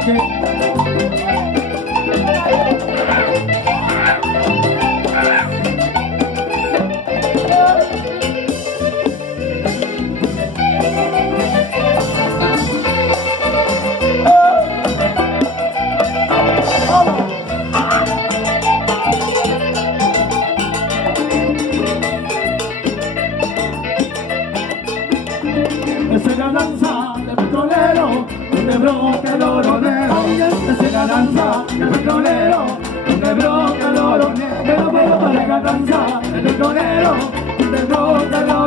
cacique. Esa es la danza del petrolero, donde brota el oro negro. Esa es la danza del petrolero, donde brota el oro negro. Pero para la danza del petrolero, donde brota el oro negro.